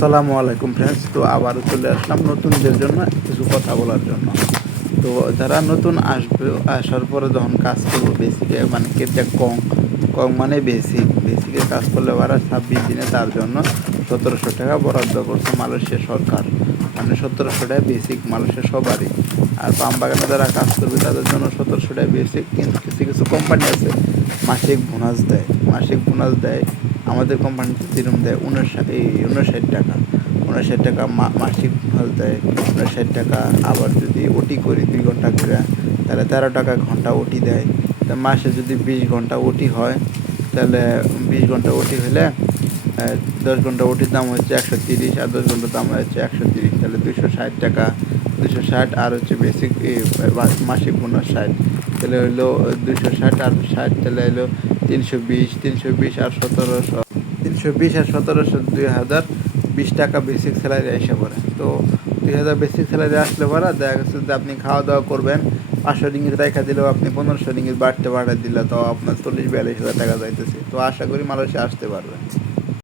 আসসালামু আলাইকুম ফ্রেন্ডস তো আবারও চলে আসলাম নতুনদের জন্য কিছু কথা বলার জন্য। তো যারা নতুন আসবে, আসার পরে যখন কাজ করব বেসিকে মানে কেটে কম কম মানে বেসিক বেসিকে কাজ করলে ওরা ছাব্বিশ দিনে তার জন্য সতেরোশো টাকা বরাদ্দ করছে মালয়েশিয়া সরকার। মানে সতেরোশো টাকা বেসিক মালয়েশিয়া সবারই। আর পাম বাগানে যারা কাজ করবে, তাদের জন্য সতেরোশো টাকা বেসিক কিন্তু কিছু কিছু কোম্পানি আছে, মাসিক বোনাস দেয়, মাসিক বোনাস দেয়। আমাদের কোম্পানিতে যেরকম দেয় উনষাট এই উনষাট টাকা। উনষাট টাকা মাসিক বোনাস দেয় উনষাট টাকা আবার যদি ওটি করি দুই ঘণ্টা করে, তাহলে তেরো টাকা ঘণ্টা ওটি দেয়। তা মাসে যদি বিশ ঘণ্টা ওটি হয়, তাহলে বিশ ঘণ্টা ওটি হলে দশ ঘণ্টা ওটির দাম হচ্ছে একশো তিরিশ আর দশ ঘণ্টার দাম হচ্ছে একশো তিরিশ। তাহলে দুশো ষাট টাকা, দুশো ষাট আর হচ্ছে বেসিক মাসিক বোনাস ষাট। তাহলে হলো দুশো ষাট আর ষাট তাহলে হলো তিনশো বিশ তিনশো বিশ আর সতেরোশো। তিনশো বিশ আর সতেরোশো দুই হাজার বিশ টাকা বেসিক স্যালারি এসে পড়ে তো দুই হাজার বেসিক স্যালারি আসলে পরে, দেখা গেছে যে আপনি খাওয়া দাওয়া করবেন, পাঁচশো রিঙ্গিত রেখা দিলেও আপনি পনেরোশো রিঙ্গিত বাড়তে বাড়ায় দিলে তো আপনার চল্লিশ, বিয়াল্লিশ হাজার টাকা যাইতেছে। তো আশা করি মালয়েশিয়া আসতে পারবেন